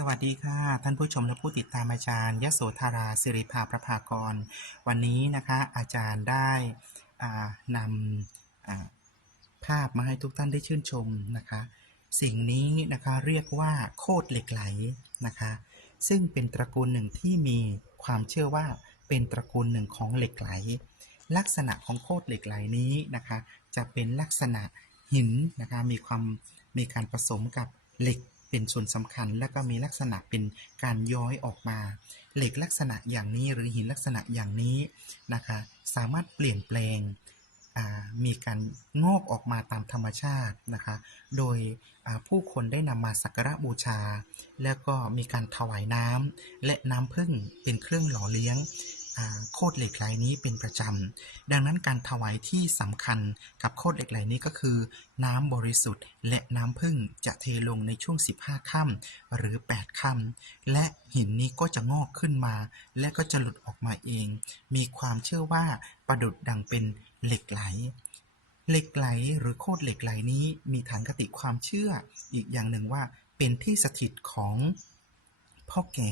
สวัสดีค่ะ ท่านผู้ชมและผู้ติดตามอาจารย์ยโสธราสิริภาประภากร วันนี้นะคะอาจารย์ได้นำภาพมาให้ทุกท่านได้ชื่นชมนะคะ สิ่งนี้นะคะเรียกว่าโคดเหล็กไหลนะคะ ซึ่งเป็นตระกูลหนึ่งที่มีความเชื่อว่าเป็นตระกูลหนึ่งของเหล็กไหล ลักษณะของโคดเหล็กไหลนี้นะคะ จะเป็นลักษณะหินนะคะมีความมีการผสมกับเหล็ก เป็นส่วนสำคัญ และก็มีลักษณะเป็นการย้อยออกมา เหล็กลักษณะอย่างนี้หรือหินลักษณะอย่างนี้นะคะสามารถเปลี่ยนแปลงมีการงอกออกมาตามธรรมชาตินะคะ โดยผู้คนได้นำมาสักการะบูชา แล้วก็มีการถวายน้ำและน้ำผึ้งเป็นเครื่องหล่อเลี้ยง โคดเหล็กไหลนี้เป็นประจำ ดังนั้นการถวายที่สำคัญกับโคดเหล็กไหลนี้ก็คือ น้ำบริสุทธิ์ และน้ำผึ้งจะเทลงในช่วง 15ค่ำหรือ 8ค่ำและหินนี้ก็จะงอกขึ้นมา และก็จะหลุดออกมาเอง มีความเชื่อว่าประดุดดังเป็นเหล็กไหลเหล็กไหลหรือโคดเหล็กไหลนี้มีฐานคติความเชื่ออีกอย่างหนึ่งว่าเป็นที่สถิตของ พ่อแก่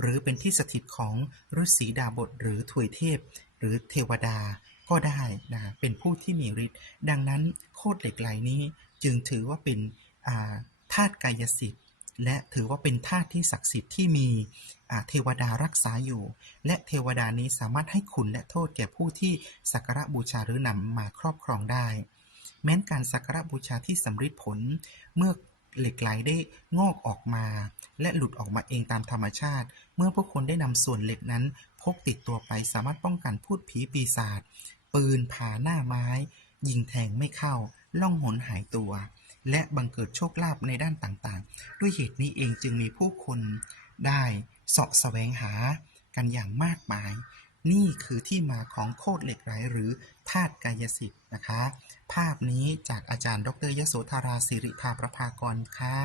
หรือเป็นที่สถิตของฤาษีดาบทหรือถวยเทพ หรือเทวดาก็ได้นะเป็นผู้ที่มีฤทธิ์ดังนั้นโคดเหล็กไหลนี้จึงถือว่าเป็นาธาตุกายสิทธิ์ และถือว่าเป็นธาตุที่ศักดิ์สิทธิ์ที่มีเทวดารักษาอยู่ และเทวดานี้สามารถให้คุณและโทษแก่ผู้ที่สักการะบูชาหรือนำมาครอบครองได้ แม้นการสักการะบูชาที่สำเร็จผลเมื่อ เหล็กไหลได้งอกออกมา และหลุดออกมาเองตามธรรมชาติ เมื่อผู้คนได้นำส่วนเหล็กนั้นพกติดตัวไปสามารถป้องกันพูดผีปีศาจปืนผ่าหน้าไม้ ยิงแทงไม่เข้า ล่องหนหายตัว และบังเกิดโชคลาภในด้านต่างๆ ด้วยเหตุนี้เองจึงมีผู้คนได้เสาะแสวงหากันอย่างมากมาย นี่คือที่มาของโคดเหล็กไหลหรือธาตุกายสิทธิ์นะคะ ภาพนี้จากอาจารย์ ดรยโสธาราสิริภาประภากรค่ะ